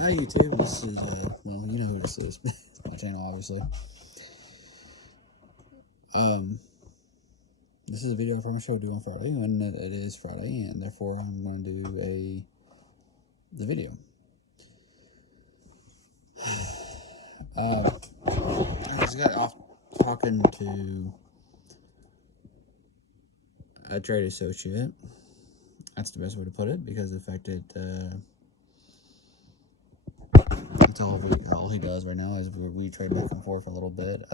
Hi YouTube, this is, well, you know who this is. It's my channel, obviously. This is a video I promised I would do on Friday, and it is Friday, and therefore I'm going to do the video. I just got off talking to a trade associate. That's the best way to put it, because of the fact that, that's all he does right now is we trade back and forth a little bit.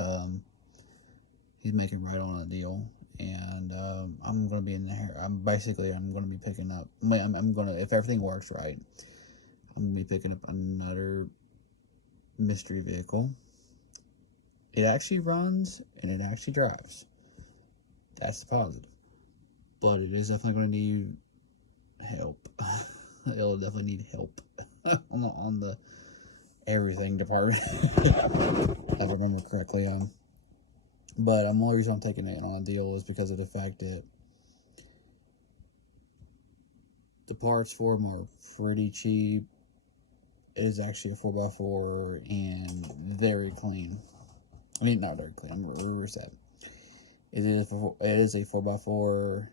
He's making right on a deal, and I'm going to be in there. I'm going to be picking up. I'm going to, if everything works right, I'm going to be picking up another mystery vehicle. It actually runs and it actually drives. That's the positive. But it is definitely going to need help. It'll definitely need help on the everything department. If I remember correctly. But the only reason I'm taking it on a deal is because of the fact that the parts for them are pretty cheap. It is actually a 4x4 and very clean. I mean, not very clean. I'm reset. It is a 4x4.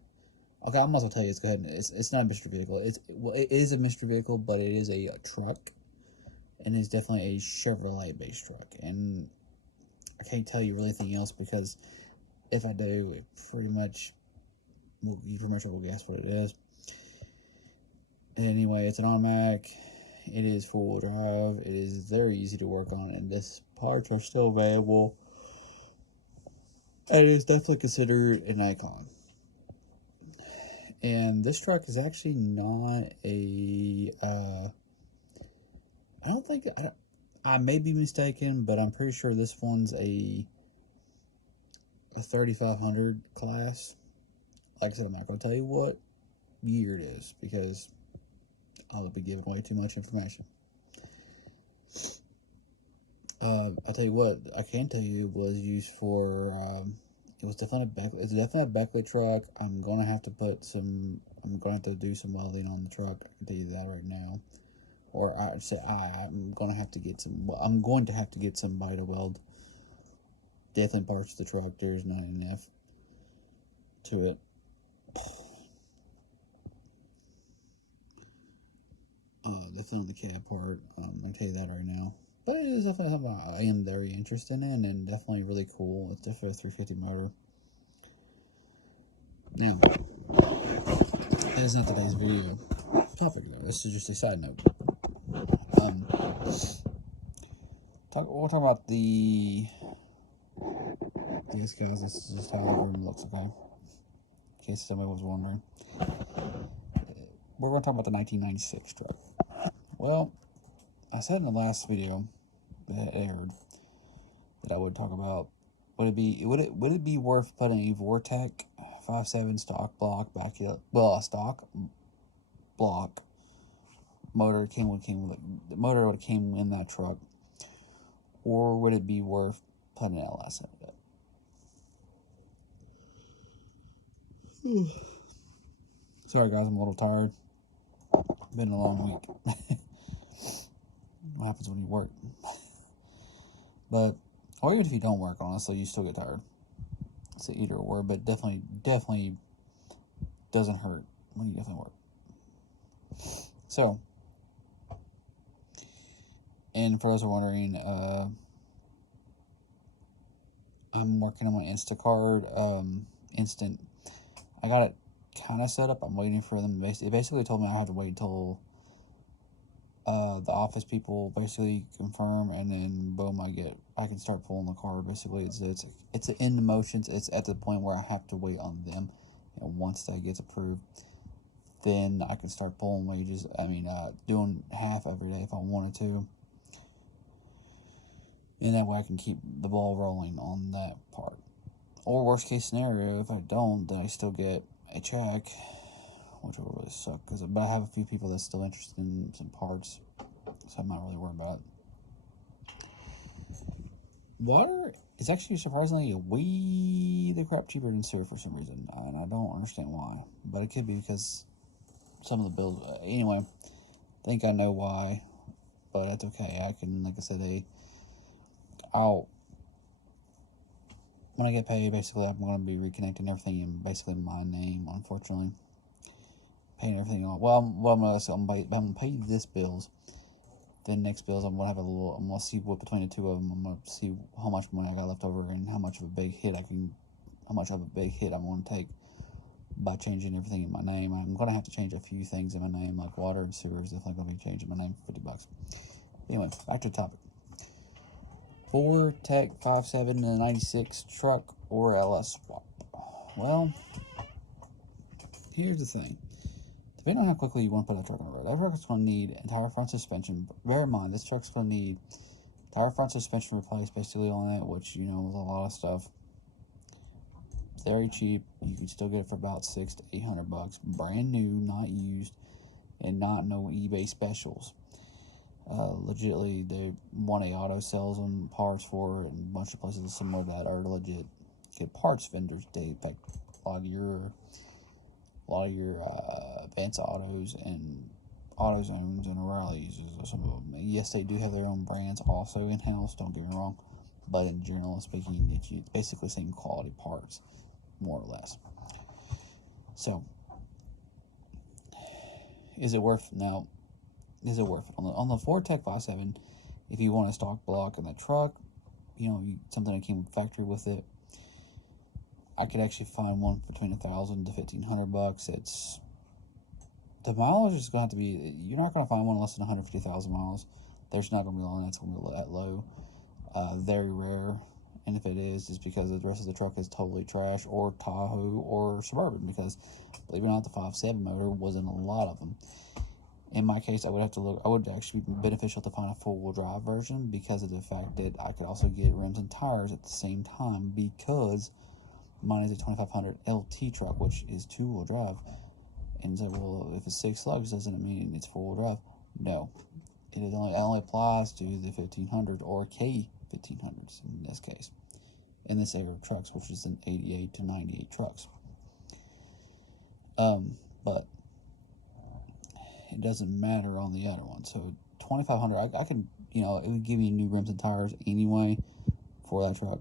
Okay, I might as well tell you. Go ahead. It's not a mystery vehicle. It is a mystery vehicle, but it is a truck, and it's definitely a Chevrolet based truck. And I can't tell you really anything else, because if I do, you pretty much will guess what it is. Anyway, it's an automatic. It is four-wheel drive. It is very easy to work on, and this parts are still available. And it is definitely considered an icon. And this truck is actually not a. I may be mistaken, but I'm pretty sure this one's a 3500 class. Like I said, I'm not going to tell you what year it is, because I'll be giving away too much information. I'll tell you what I can tell you was used for. It's definitely a backlit truck. I'm gonna have to do some welding on the truck. I can tell you that right now. Or I'm going to have to get somebody to weld definitely parts of the truck. There's not enough to it. Definitely on the cab part. I'm going to tell you that right now. But it is definitely something I am very interested in, and definitely really cool. It's definitely a 350 motor. Now, that is not today's video topic, though. This is just a side note. We'll talk about these guys. This is just how the room looks, okay? In case somebody was wondering. We're going to talk about the 1996 truck. Well, I said in the last video that aired that I would talk about, would it be worth putting a vortec 5.7 stock block a stock block motor the motor would have came in that truck, or would it be worth putting an LS in it? Sorry guys, I'm a little tired. Been a long week. What happens when you work? But, or even if you don't work, honestly, you still get tired. It's either or, but definitely doesn't hurt when you definitely work. So, and for those who are wondering, I'm working on my Instacart, instant. I got it kind of set up. I'm waiting for them. It basically told me I have to wait until the office people basically confirm, and then boom, I can start pulling the card. Basically, it's in the motions. It's at the point where I have to wait on them, and once that gets approved, then I can start pulling wages. I mean, doing half every day if I wanted to, and that way I can keep the ball rolling on that part. Or worst case scenario, if I don't, then I still get a check, which will really suck. But I have a few people that's still interested in some parts, so I'm not really worried about it. Water is actually surprisingly the crap cheaper than sewer for some reason, and I don't understand why. But it could be because some of the bills. Anyway, I think I know why. but that's okay. I can, like I said, when I get paid, basically, I'm going to be reconnecting everything in basically my name, unfortunately. Paying everything on. Well, I'm going to pay this bills. Then next bills, I'm going to have I'm going to see what between the two of them, I'm going to see how much money I got left over and how much of a big hit I'm going to take by changing everything in my name. I'm going to have to change a few things in my name, like water and sewer is definitely going to be changing my name for $50. Anyway, back to the topic. vortec 57 and 96 truck or LS swap. Well, here's the thing. Depending on how quickly you want to put that truck on the road, that truck is going to need entire front suspension. Bear in mind, this truck's going to need entire front suspension replaced basically on it, which, you know, with a lot of stuff. Very cheap. You can still get it for about $600 to $800. Brand new, not used, and not no eBay specials. Legitly, they 1A Auto sells them parts for it, and a bunch of places similar to that are legit. Get parts vendors. They pick a lot of your Advance Autos and AutoZones and O'Reilly's. Some of them. Yes, they do have their own brands also in house. Don't get me wrong, but in general speaking, it's basically the same quality parts, more or less. So, is it worth it? On the vortec 57, if you want a stock block in the truck, you know, something that came factory with it, I could actually find one between $1,000 to $1,500. It's the mileage is going to have to be. You're not going to find one less than 150,000 miles. There's not going to be one that's going to be that low. Very rare, and if it is, it's because the rest of the truck is totally trash, or Tahoe or Suburban. Because believe it or not, the 5.7 motor was in a lot of them. In my case, I would actually be beneficial to find a four-wheel drive version because of the fact that I could also get rims and tires at the same time, because mine is a 2500 LT truck, which is two-wheel drive. And say, well, if it's 6 slugs, doesn't it mean it's four-wheel drive? No. It only applies to the 1500 or K1500s in this case. In this era of trucks, which is an 88 to 98 trucks. But it doesn't matter on the other one. So 2500, I can, you know, it would give you new rims and tires anyway for that truck.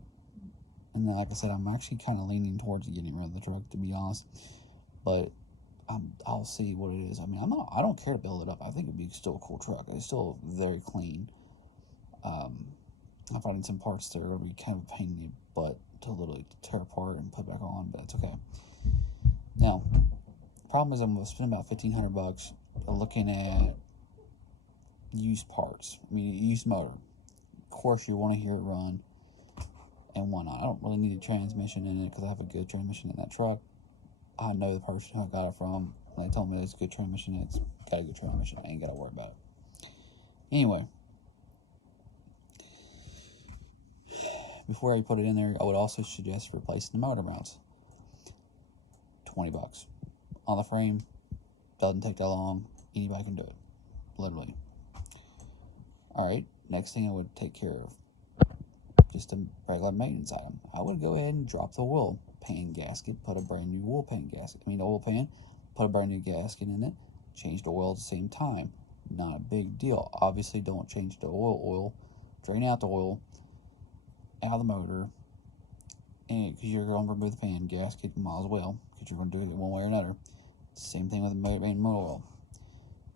And then, like I said, I'm actually kind of leaning towards getting rid of the truck, to be honest. But I'll see what it is. I mean, I don't care to build it up. I think it'd be still a cool truck. It's still very clean. I'm finding some parts that are going to be kind of a pain in the butt to literally tear apart and put back on, but it's okay. Now, the problem is I'm going to spend about $1,500 looking at used parts. I mean, used motor. Of course, you want to hear it run and whatnot. I don't really need a transmission in it because I have a good transmission in that truck. I know the person who I got it from. When they told me it's a good transmission, it's got a good transmission. I ain't got to worry about it. Anyway, before I put it in there, I would also suggest replacing the motor mounts. $20 on the frame. Doesn't take that long. Anybody can do it, literally. All right, next thing I would take care of, just a regular maintenance item. I would go ahead and drop the oil pan gasket, put a brand new oil pan gasket. Oil pan, put a brand new gasket in it, change the oil at the same time. Not a big deal. Obviously, don't change the oil. Drain out the oil out of the motor, and because you're going to remove the pan gasket, might as well, because you're going to do it one way or another. Same thing with the motor oil.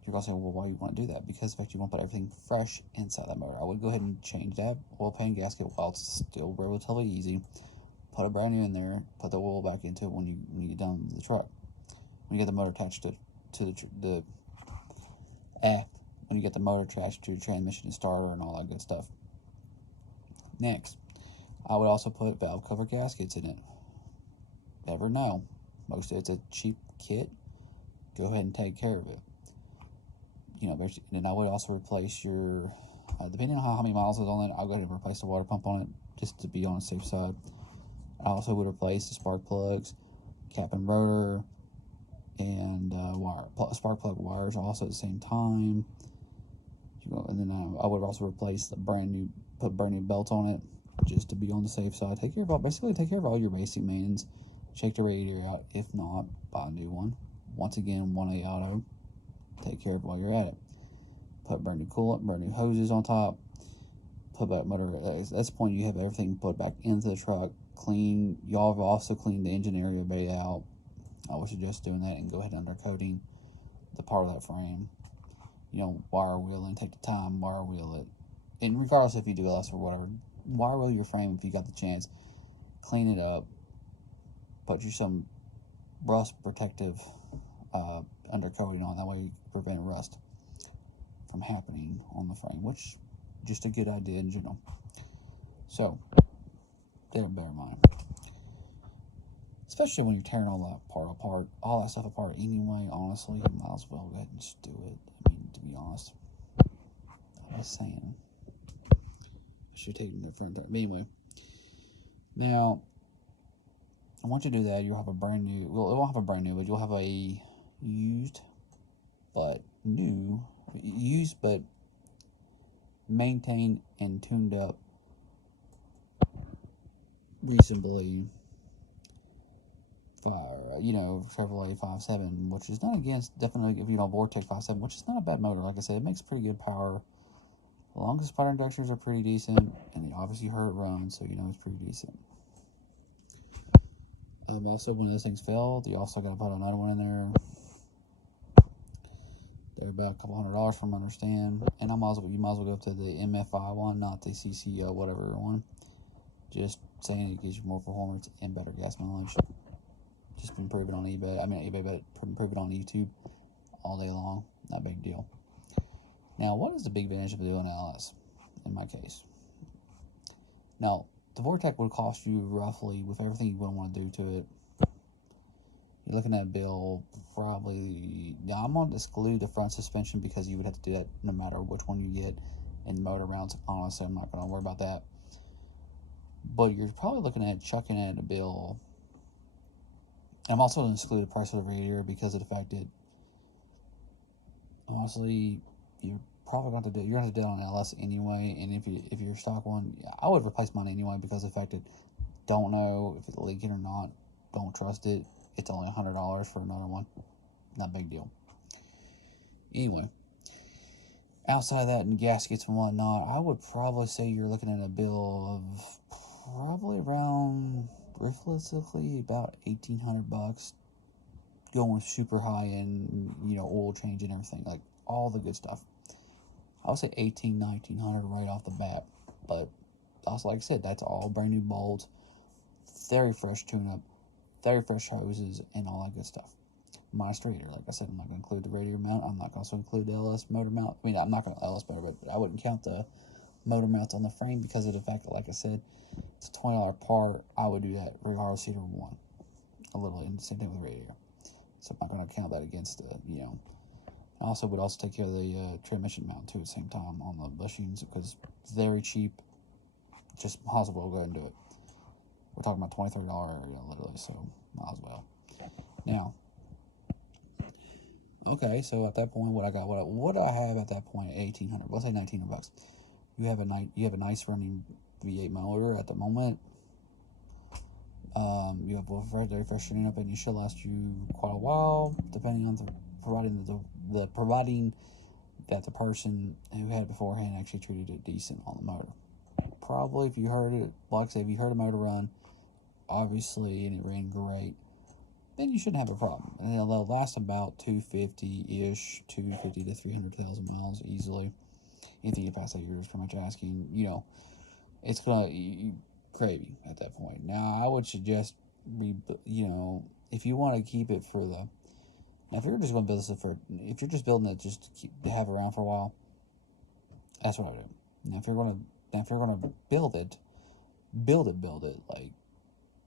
You're going to say, well, why do you want to do that? Because in fact, you want to put everything fresh inside that motor. I would go ahead and change that oil pan gasket while it's still relatively easy. Put a brand new in there. Put the oil back into it when you get done with the truck. When you get the motor attached to the app. When you get the motor attached to your transmission and starter and all that good stuff. Next, I would also put valve cover gaskets in it. Never know. Most of it's a cheap kit. Go ahead and take care of it. You know, and I would also replace your, depending on how many miles is on it, I'll go ahead and replace the water pump on it, just to be on the safe side. I also would replace the spark plugs, cap and rotor, and spark plug wires also at the same time. And then I would also replace put brand new belt on it, just to be on the safe side. Take care of all your basic mains. Check the radiator out. If not, buy a new one. Once again, 1A Auto. Take care of it while you're at it. put brand new coolant, brand new hoses on top, put back motor. At this point, you have everything put back into the truck, clean. Y'all have also cleaned the engine area bay out. I would suggest doing that and go ahead and undercoating the part of that frame. You know, wire wheeling, take the time, wire wheel it. And regardless if you do less or whatever, wire wheel your frame if you got the chance. Clean it up. Put you some rust protective undercoating on. That way you prevent rust from happening on the frame, which just a good idea in general. So, bear in mind. Especially when you're tearing all that part apart, all that stuff apart anyway, honestly, you might as well go ahead and just do it. I mean, to be honest. I was saying. I should take it in the front there. But anyway. Now, once you do that, you'll have a brand new, well, it won't have a brand new, but you'll have a used but maintained and tuned up reasonably Chevrolet 5.7, which is not against, definitely, if you know, vortec 5.7, which is not a bad motor. Like I said, it makes pretty good power. The longest spider injectors are pretty decent, and you obviously heard it run, so you know it's pretty decent. Also, when those things failed, you also got to put another one in there. They're about a couple $100 from what I understand, and you might as well go up to the MFI one, not the CCO whatever one. Just saying it gives you more performance and better gas mileage. Just been proven on eBay. I mean eBay, but proven on YouTube all day long. Not a big deal. Now, what is the big advantage of doing LS in my case? Now, the vortec would cost you roughly, with everything you would want to do to it, you're looking at a bill probably. Now, I'm going to exclude the front suspension because you would have to do that no matter which one you get, and motor mounts. Honestly, I'm not going to worry about that. But you're probably looking at chucking at a bill. I'm also going to exclude the price of the radiator because of the fact that, honestly, you're probably going to do. You're going to do it on LS anyway. And if you're stock one, I would replace mine anyway because of the fact that don't know if it's leaking or not. Don't trust it. It's only $100 for another one. Not a big deal. Anyway, outside of that and gaskets and whatnot, I would probably say you're looking at a bill of probably around, realistically, about $1,800, going super high end, oil change and everything, like all the good stuff. I would say $1,800-$1,900 right off the bat. But also, like I said, that's all brand new bolts, very fresh tune-up, very fresh hoses, and all that good stuff. Minus the radiator. Like I said, I'm not going to include the radiator mount. I'm not going to also include the LS motor mount. I mean, I'm not going to LS motor, but I wouldn't count the motor mounts on the frame because of the fact that, like I said, it's a $20 part. I would do that regardless either one. A little, and the same thing with the radiator. So I'm not going to count that against the, I also would also take care of the transmission mount too at the same time on the bushings because it's very cheap. Just might as well go ahead and do it. We're talking about $20-$30 area literally, so might as well. Now, okay, so at that point, what do I have at that point? $1,800. Let's say $1,900. You have a nice running V8 motor at the moment. You have a very fresh tuning up, and it should last you quite a while, depending on providing that the person who had it beforehand actually treated it decent on the motor. Probably, if you heard it, like I say, if you heard a motor run, obviously, and it ran great, then you shouldn't have a problem. And it'll last about 250-ish, 250 to 300,000 miles easily. Anything you pass that, you're just pretty much asking, it's gonna gravy at that point. Now, I would suggest, if you want to keep it for the. Now, if you're just going to build this if you're just building it just to have around for a while, that's what I would do. Now, if you're going to build it like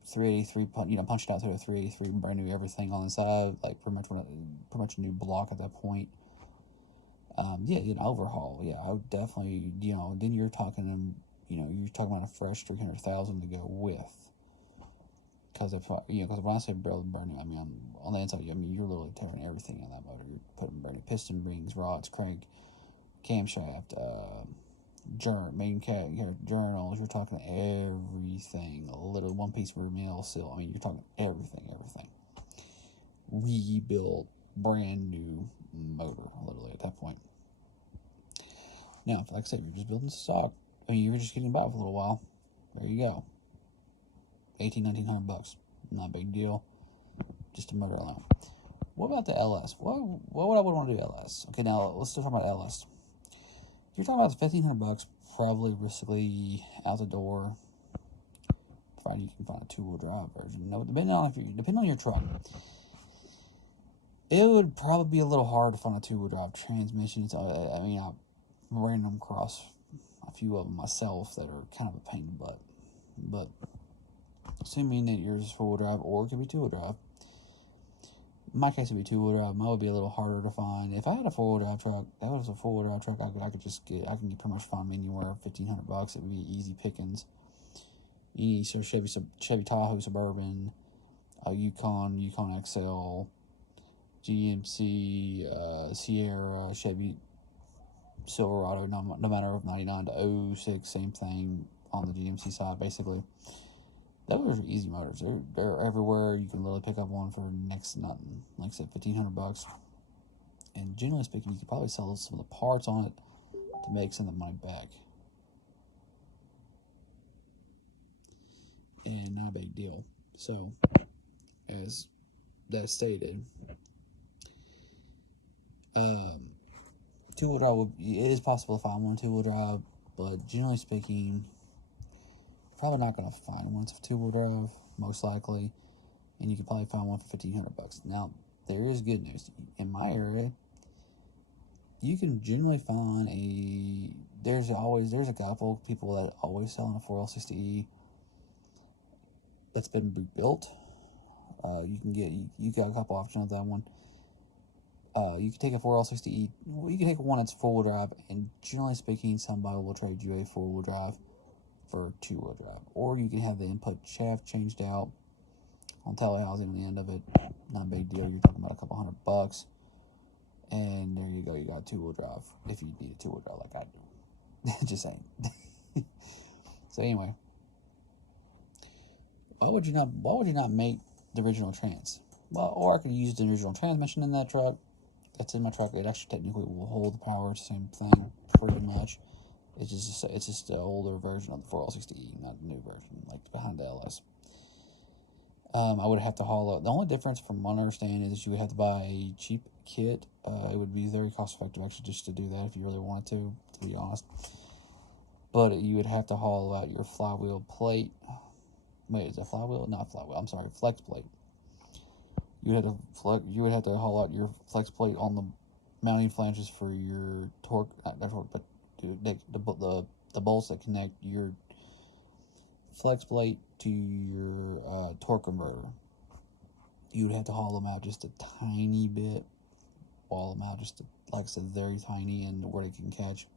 383, punch it out to a 383, brand new everything on the side, like pretty much a new block at that point. Overhaul. Yeah, I would definitely, then you're talking, you're talking about a fresh 300,000 to go with. Because when I say build brand new, I mean on the inside, you're literally tearing everything in that motor. You're putting brand new piston rings, rods, crank, camshaft, journals. You're talking everything. A little one piece of metal seal. I mean, you're talking everything. Rebuilt, brand new motor, literally at that point. Now, like I said, you're just building stock. I mean, you're just getting by for a little while. There you go. $1,900. Not a big deal. Just a motor alone. What about the LS? What would I want to do LS? Okay, now let's talk about LS. You're talking about $1,500, probably realistically out the door. Fine, you can find a two-wheel drive version. No, depending on your truck, it would probably be a little hard to find a two-wheel drive transmission. I mean, I ran them across a few of them myself that are kind of a pain in the butt. But assuming that yours is four-wheel drive, or it could be two-wheel drive. In my case, it would be two-wheel drive. Mine would be a little harder to find. If I had a four-wheel drive truck, that was a four-wheel drive truck. I can pretty much find me anywhere $1,500. It would be easy pickings. Any sort of Chevy Tahoe Suburban, Yukon XL, GMC, Sierra, Chevy Silverado, no matter of 99 to 06, same thing on the GMC side, basically. Those are easy motors. They're everywhere. You can literally pick up one for next to nothing. Like I said, $1,500. And generally speaking, you could probably sell some of the parts on it to make some of the money back. And not a big deal. So, as that stated, two-wheel drive, it is possible to find one two-wheel drive, but generally speaking, probably not going to find one for two-wheel drive, most likely, and you can probably find one for $1,500. Now, there is good news. In my area, you can generally find there's a couple people that always selling a 4L60E that's been rebuilt. You got a couple options with that one. You can take a 4L60E. You can take one that's four-wheel drive, and generally speaking, somebody will trade you a four-wheel drive for two-wheel drive. Or you can have the input shaft changed out on telehousing on the end of it. Not a big deal. You're talking about a couple $100. And there you go. You got a two-wheel drive if you need a two-wheel drive like I do. Just saying. So anyway, why would you not make the original trans? Well, or I could use the original transmission in that truck. That's in my truck. It actually technically will hold the power. Same thing, pretty much. It's just the older version of the 4L60E, not the new version, like behind the LS. I would have to haul out. The only difference from what I understand is you would have to buy a cheap kit. It would be very cost effective actually just to do that if you really wanted to be honest. But you would have to haul out your flywheel plate. Wait, is that flywheel? Not flywheel. I'm sorry, flex plate. You would have to haul out your flex plate on the mounting flanges for your torque, not torque, but the bolts that connect your flex plate to your torque converter. You would have to haul them out just a tiny bit. Haul them out just, like I said, very tiny and where they can catch.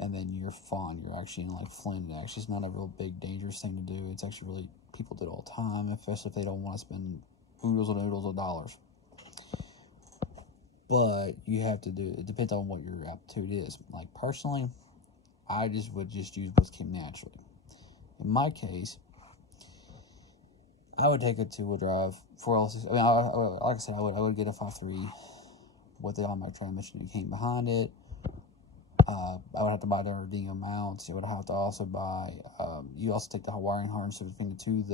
And then you're fine. You're actually in like Flint. Actually, it's not a real big dangerous thing to do. It's actually really, people do it all the time, especially if they don't want to spend oodles and oodles of dollars. But you have to do it. Depends on what your aptitude is. Like personally, I would use what came naturally. In my case, I would take a two-wheel drive 4L60. I mean, like I said, I would get a 5.3 with the automatic transmission that came behind it. I would have to buy the Ardinga mounts. You would have to also buy. You also take the wiring harnesses between the two.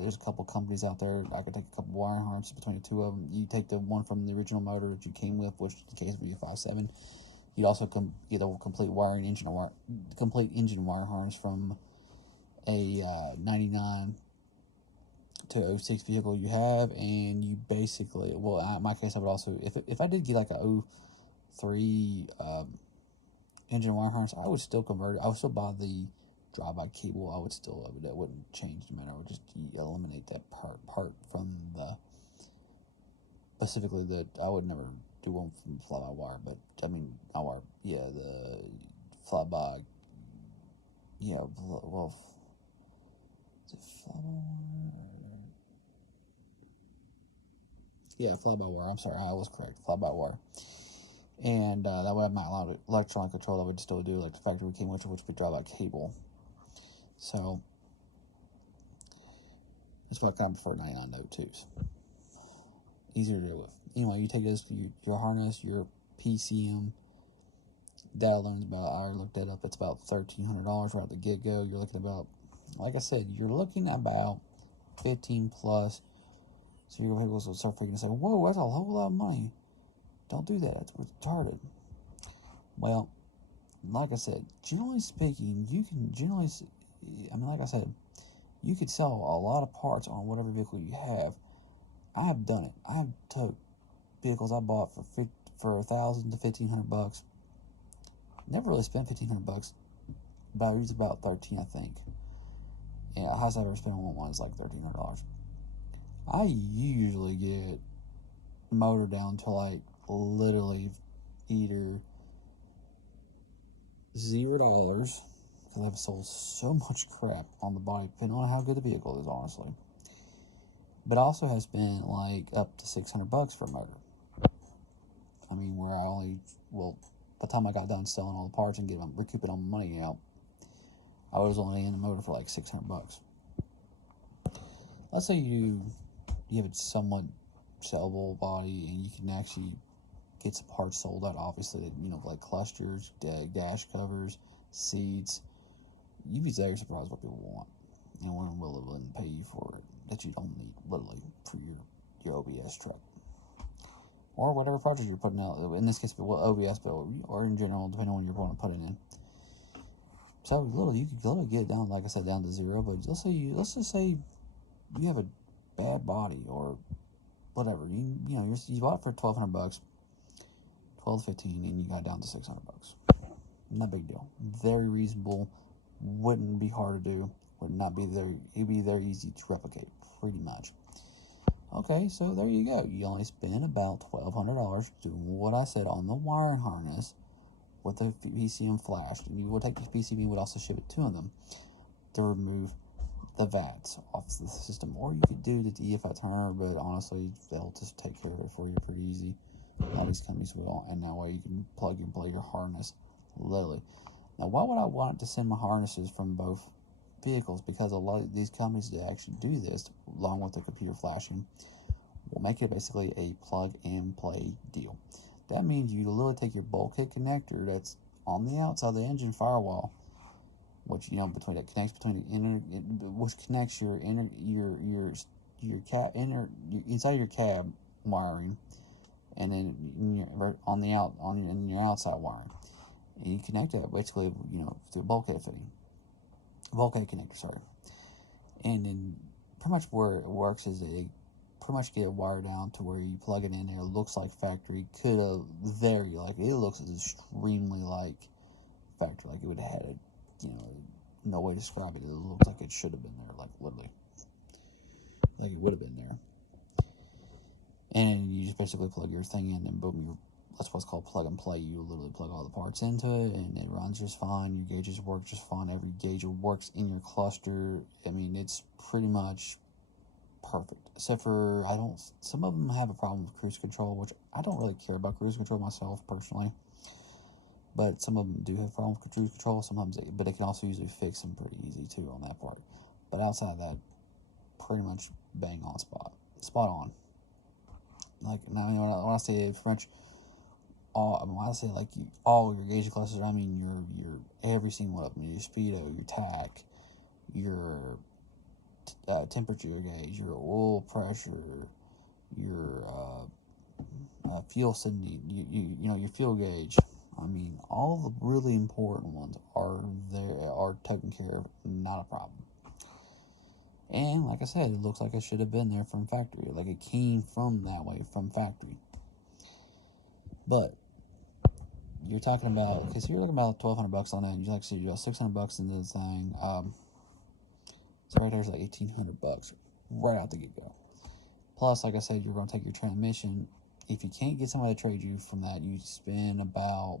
There's a couple companies out there. I could take a couple wiring harnesses between the two of them. You take the one from the original motor that you came with, which in the case would be a 5.7. You'd also get a complete engine wire harness from a 99 to 06 vehicle you have, and you basically, well, in my case, I would also, if I did get like a 03 engine wire harness, I would still convert it. I would still buy the drive-by cable. That wouldn't change the matter. I would just eliminate that part from the, specifically I would never do one from fly-by-wire, but, I mean, not wire, yeah, the fly-by, yeah, well, is it fly-by-wire? Yeah, fly-by-wire, I'm sorry, I was correct, fly-by-wire. And that way I might allow electronic control. I would still do like the factory came which would drive by cable. So that's why I kind of prefer 99 Note 2s. Easier to deal with. Anyway, you take this, your harness, your PCM, Dow loans about, I looked that up, it's about $1,300 right at the get-go. You're looking about, like I said, you're looking about 15 plus. So your people will start freaking and say, whoa, that's a whole lot of money. Don't do that, that's retarded. Well, like I said, generally speaking, you can generally, I mean, like I said, you could sell a lot of parts on whatever vehicle you have. I have done it. I have took vehicles I bought for $1,000 to $1,500. Never really spent $1,500, but I used about 13, I think. Yeah, the highest I've ever spent on one is like $1,300. I usually get motor down to like literally either $0, because I've sold so much crap on the body, depending on how good the vehicle is, honestly. But I also have spent like up to $600 for a motor. I mean, where I only, well, by the time I got done selling all the parts and recouping all my money out, I was only in the motor for like $600. Let's say you have a somewhat sellable body and you can actually get some parts sold out, obviously, like clusters, dash covers, seats. You'd be very surprised what people want and we're willing to pay you for it that you don't need, literally, for your OBS truck. Or whatever project you're putting out. In this case, OBS, but or in general, depending on what you're going to put it in. So you could literally get it down, like I said, down to $0. But let's just say you have a bad body or whatever. You bought it for $1,200, 12 to 15, and you got it down to $600. Not a big deal. Very reasonable. Wouldn't be hard to do. Would not be very. It'd be very easy to replicate, pretty much. Okay, so there you go. You only spend about $1,200 doing what I said on the wiring harness with the PCM flash. And you would take the PCB and would also ship it to them to remove the VATs off the system. Or you could do the EFI Turner, but honestly, they'll just take care of it for you pretty easy. A lot of these companies will, and that way you can plug and play your harness, literally. Now, why would I want to send my harnesses from both vehicles? Because a lot of these companies that actually do this, along with the computer flashing, will make it basically a plug and play deal. That means you literally take your bulkhead connector that's on the outside of the engine firewall, which connects between the inner, which connects your inner inside your cab wiring, and then in your outside wiring, and you connect that basically through a bulkhead connector, sorry. And then pretty much where it works is they pretty much get a wire down to where you plug it in there. It looks like factory. It looks extremely like factory. Like it would have had no way to describe it. It looks like it should have been there, like literally. Like it would have been there. And you just basically plug your thing in and boom, that's what's called plug and play. You literally plug all the parts into it and it runs just fine. Your gauges work just fine. Every gauge works in your cluster. I mean, it's pretty much perfect. Except for, some of them have a problem with cruise control, which I don't really care about cruise control myself, personally. But some of them do have problems with cruise control. But they can also usually fix them pretty easy, too, on that part. But outside of that, pretty much bang on spot on. Like, now, when I say pretty much, when I say like all your gauge clusters, I mean your every single one of them. Your speedo, your tack, your temperature gauge, your oil pressure, your fuel sending, your fuel gauge. I mean, all the really important ones are taken care of, not a problem. And like I said, it looks like it should have been there from factory, like it came from that way from factory. But you're talking about, okay, so you're looking about $1,200 on that, and you like to see you got $600 into the thing. So right there's like $1,800 right out the get go. Plus, like I said, you're going to take your transmission. If you can't get somebody to trade you from that, you spend about,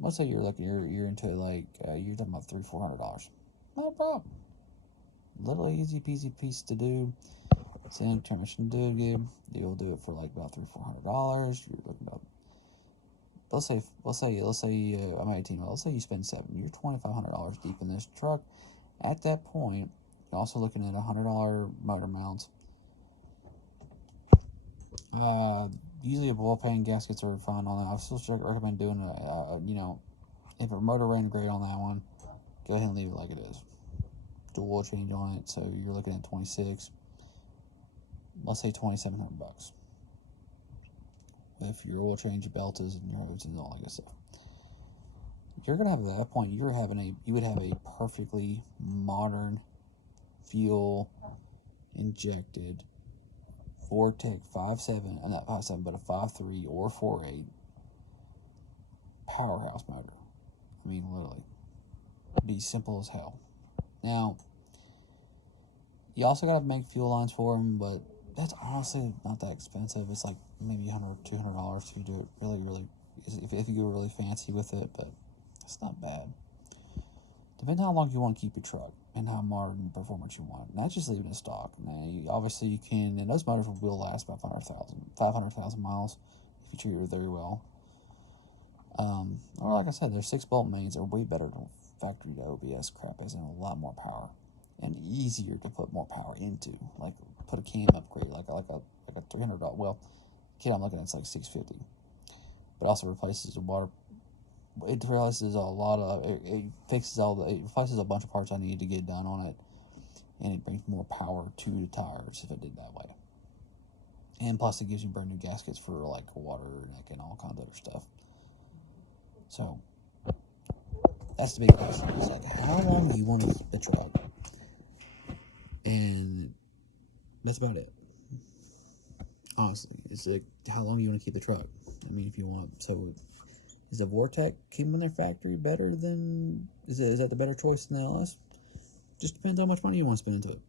let's say you're into like you're talking about $300-400. Not a problem. Little easy peasy piece to do. Same transmission do good. You'll do it for like about $300-400. You're looking about, let's say I'm 18. Well, let's say you spend $7. You're $2,500 deep in this truck. At that point, you're also looking at $100 motor mounts. usually a oil pan gaskets are fine on that. I still recommend doing you know, if a motor ran great on that one, go ahead and leave it like it is. Do oil change on it, so you're looking at 26. Let's say $2,700 if your oil change, your belt is, and your hose and all that good stuff. You're gonna have at that point you would have a perfectly modern fuel injected vortec 5.7, not 5.7, but a 5.3 or 4.8 powerhouse motor. I mean, literally, be simple as hell. Now, you also gotta make fuel lines for them, but that's honestly not that expensive. It's like maybe $100, $200 if you do it really, if you go really fancy with it, but it's not bad. Depends on how long you want to keep your truck and how modern performance you want. And that's just leaving it stock. Now, obviously, you can, and those motors will last about 500,000 miles if you treat it very well. Or like I said, their 6-bolt mains are way better than factory OBS crap, as in a lot more power and easier to put more power into. Like put a cam upgrade, like a $300. Well, kit I'm looking at, it's like $650, but also replaces the water. It replaces a lot of it fixes it replaces a bunch of parts I need to get done on it, and it brings more power to the tires if it did that way. And plus, it gives you brand new gaskets for like water neck and all kinds of other stuff. So that's the big question. It's like how long do you want to keep the truck, and that's about it. Honestly, it's like how long you want to keep the truck. I mean, if you want, so is the vortec came in their factory better than is that the better choice than the LS? Just depends how much money you want to spend into it.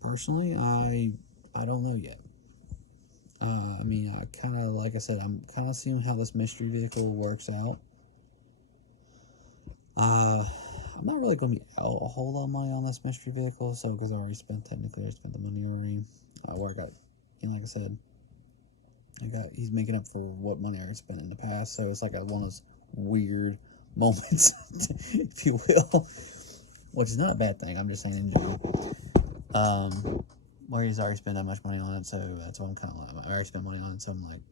Personally, I don't know yet. I mean, I kind of, like I said, I'm kind of seeing how this mystery vehicle works out. I'm not really going to be out a whole lot of money on this mystery vehicle, so because I spent the money already. Where I got, like I said, he's making up for what money I already spent in the past, so it's like one of those weird moments, if you will, which is not a bad thing. I'm just saying in general. Where he's already spent that much money on it, so that's what I'm kind of like. I already spent money on it, so I'm like,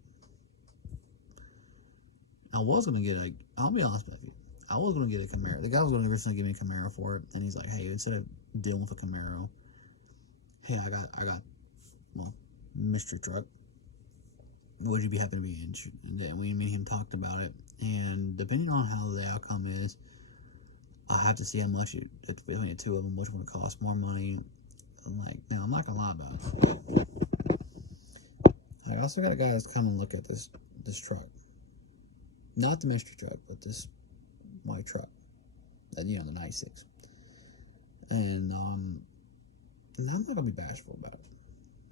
I was gonna get I'll be honest with you, I was gonna get a Camaro. The guy was gonna originally give me a Camaro for it, and he's like, hey, instead of dealing with a Camaro, hey, I got, well, mystery truck. Would you be happy to be in? And then we and him talked about it, and depending on how the outcome is, I'll have to see how much it's between the two of them, which one would cost more money. I'm like, no, I'm not gonna lie about it. I also got a guy that's kind of look at this truck, not the mystery truck, but this white truck, the 96, and I'm not gonna be bashful about it.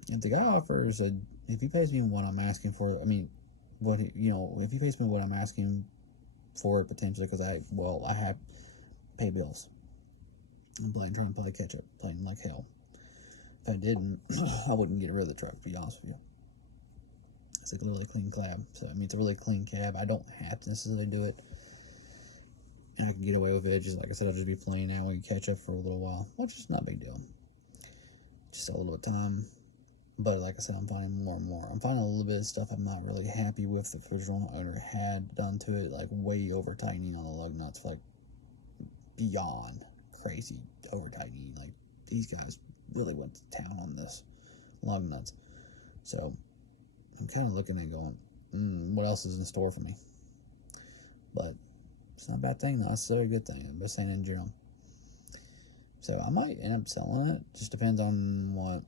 If the guy offers if he pays me what I'm asking for, I mean, if he pays me what I'm asking for it potentially, because I have pay bills. I'm trying to play catch up, playing like hell. If I didn't, I wouldn't get rid of the truck, to be honest with you. It's like a really clean cab. So, I mean, it's a really clean cab. I don't have to necessarily do it. And I can get away with it. Just like I said, I'll just be playing out and catch up for a little while, which is not a big deal. Just a little bit of time. But like I said, I'm finding more and more. I'm finding a little bit of stuff I'm not really happy with the original owner had done to it, like way over tightening on the lug nuts, like beyond crazy over tightening. Like these guys really went to town on this lug nuts. So I'm kind of looking at going, what else is in store for me? But it's not a bad thing, though. It's a very good thing. I'm just saying in general. So I might end up selling it. Just depends on what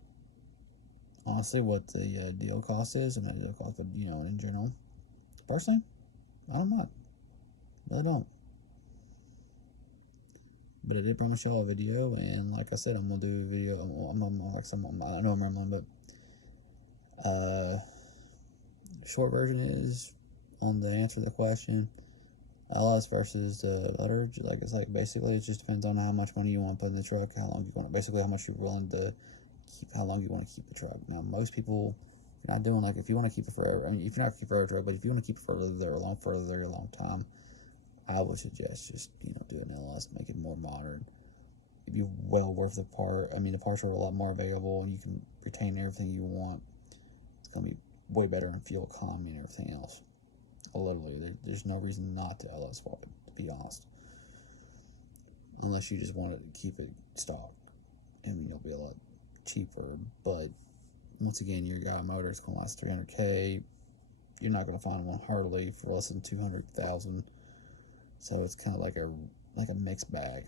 the deal cost is. I mean, the deal cost, but in general, personally, I don't mind. Really don't. But I did promise y'all a video, and like I said, I'm gonna do a video. I know I'm rambling, but short version is on the answer to the question. LS versus the letter, basically it just depends on how much money you want to put in the truck, how long you want, basically how much you're willing to keep, how long you want to keep the truck. Now, most people, if you're not doing if you want to keep it forever, I mean, if you're not keep forever truck, but if you want to keep it for a very long time, I would suggest just do an LS, make it more modern. It'd be well worth the parts are a lot more available, and you can retain everything you want. It's gonna be way better in fuel economy and everything else. Literally, there's no reason not to LS swap it, to be honest. Unless you just want to keep it stock. I mean, it'll be a lot cheaper, but once again, your guy motor is going to last 300K. You're not going to find one hardly for less than 200,000. So it's kind of like a mixed bag.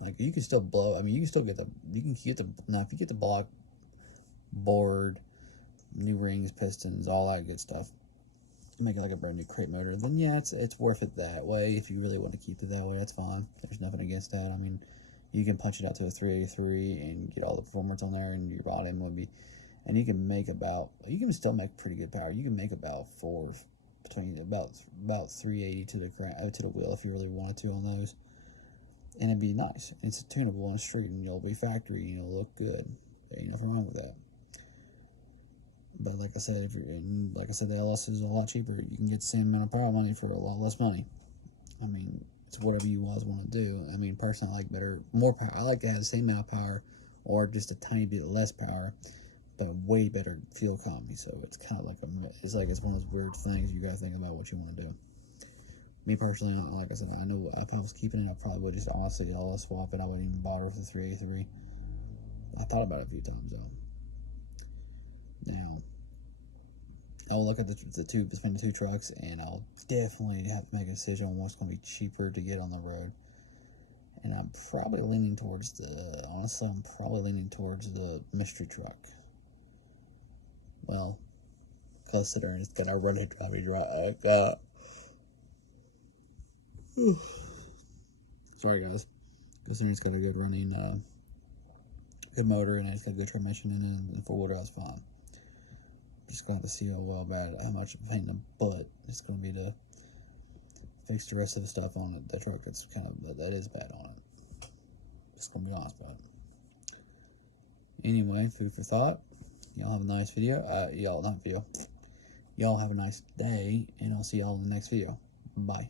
Like, you can still blow. I mean, you can get the now if you get the block board, new rings, pistons, all that good stuff, make it like a brand new crate motor, then yeah, it's worth it that way. If you really want to keep it that way, that's fine. There's nothing against that. I mean, you can punch it out to a 383 and get all the performance on there, and your volume would be, and you can still make pretty good power. You can make about about 380 to the wheel if you really wanted to on those, and it'd be nice. It's tunable on the street, and you'll be factory, and it'll look good. There ain't nothing wrong with that. But like I said, the LS is a lot cheaper. You can get the same amount of power money for a lot less money. I mean, it's whatever you guys want to do. I mean, personally, I like more power. I like to have the same amount of power, or just a tiny bit less power, but way better fuel economy. So it's kind of like it's one of those weird things you gotta think about what you want to do. Me personally, like I said, I know if I was keeping it, I probably would just honestly LS swap it. I wouldn't even bother with the 383. I thought about it a few times though. Now, I'll look at between the two trucks, and I'll definitely have to make a decision on what's going to be cheaper to get on the road. And I'm probably leaning towards the mystery truck. Well, considering it's got a running drive. Sorry guys. Considering it's got a good running, good motor, and it's got a good transmission in it, and 4-wheel drive's fine. Just going to see how much of a pain in the butt it's going to be to fix the rest of the stuff on it. The truck that is bad on it. Just going to be honest about it. Anyway, food for thought. Y'all have a nice video. Y'all have a nice day, and I'll see y'all in the next video. Bye.